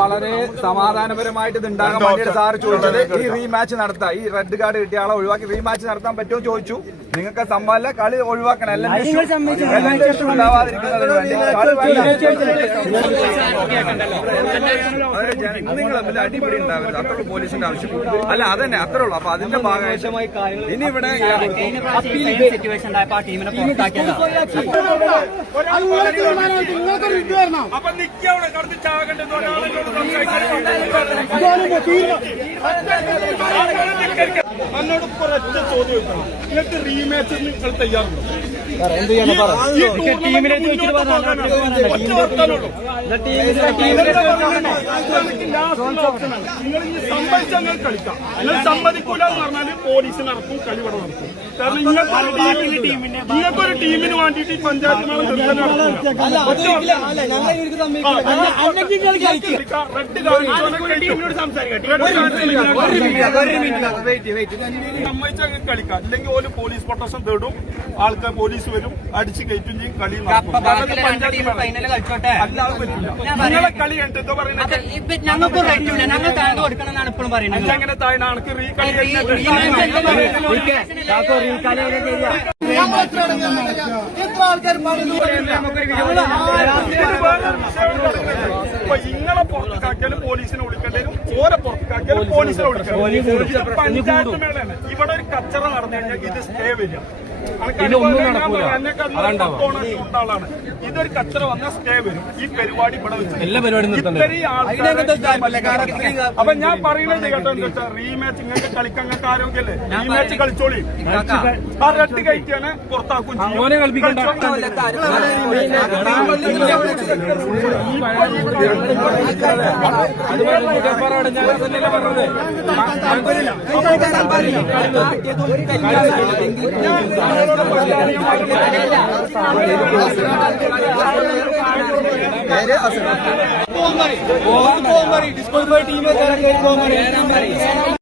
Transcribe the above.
വളരെ സമാധാനപരമായിട്ട് ഇത് ഉണ്ടാകാൻ വേണ്ടിയിട്ട് സാർ ചോദിച്ചത്. ഈ റീമാച്ച് നടത്താം ഈ റെഡ് കാർഡ് കിട്ടിയ ആളെ ഒഴിവാക്കി റീമാച്ച് നടത്താൻ പറ്റുമോ ചോദിച്ചു. നിങ്ങൾക്ക് സമ്മതമല്ല കളി ഒഴിവാക്കണം. എല്ലാം നിങ്ങൾ തമ്മിൽ അടിപിടി ഉണ്ടാകരുത് അത്രയുള്ള പോലീസിന്റെ ആവശ്യം അല്ല അതന്നെ അത്രേ ഉള്ളൂ. അപ്പൊ അതിന്റെ ഭാഗമായി ഇനി ഇവിടെ സിറ്റുവേഷൻ ഉണ്ടായപ്പോ നിക്കവിടെ കടന്ന് ചാകണ്ടെന്ന് ഒരാളെന്നോട് എന്നോട് കുറച്ച് ചോദ്യം നിങ്ങൾക്ക് റീമാച്ച് നിങ്ങൾ തയ്യാറുണ്ടോ നിങ്ങൾ നിങ്ങൾ കളിക്കാം. നിങ്ങൾ സമ്മതിക്കൂല എന്ന് പറഞ്ഞാൽ പോലീസ് നടക്കും കളിവട നടക്കും കാരണം നിങ്ങൾക്കൊരു ടീമിന് വേണ്ടിയിട്ട് ഈ പഞ്ചായത്ത് മേളം നിർത്താൻ ടീമിനോട് സമ്മതിച്ചാൽ കളിക്കാം. അല്ലെങ്കിൽ ഓൽ പോലീസ് പ്രൊട്ടക്ഷൻ തേടും. ആൾക്കാർ പോലീസ് വരും. അടിച്ച് കയറ്റും ചെയ്യും. കളി നിങ്ങളെ കളി കണ്ടിട്ട് എന്താ പറയുന്നത്? അങ്ങനെ താഴ്ന്ന ആൾക്ക് റീ കളി ഈ മാച്ച് ഇപ്പൊ ഇങ്ങളെ പുറത്തേക്കാക്കിയാലും പോലീസിനെ വിളിക്കേണ്ടി വരും. ഓരെ പുറത്തേക്കാക്കിയാലും പോലീസിനെ വിളിക്കണം പഞ്ചായത്ത് മേളയാണ് ഇവിടെ ഒരു കച്ചറ നടന്നു കഴിഞ്ഞാൽ ഇത് സ്റ്റേ വരിക. ആളാണ് ഇതൊരു കച്ചറ വന്ന സ്റ്റേ വരും ഈ പരിപാടി ഇവിടെ വെച്ച് എല്ലാ പരിപാടിയും അപ്പൊ ഞാൻ പറയുന്നത് കേട്ടോ എന്താ റീമാച്ച് ഇങ്ങനത്തെ കളിക്കാൻ ആരോഗ്യല്ലേ റീമാച്ച് കളിച്ചോളി ആ റെഡ് കയറ്റിയാണ് പുറത്താക്കും मेरे असर कोमरी कोमरी डिस्कोल टीम है तेरा कोमरी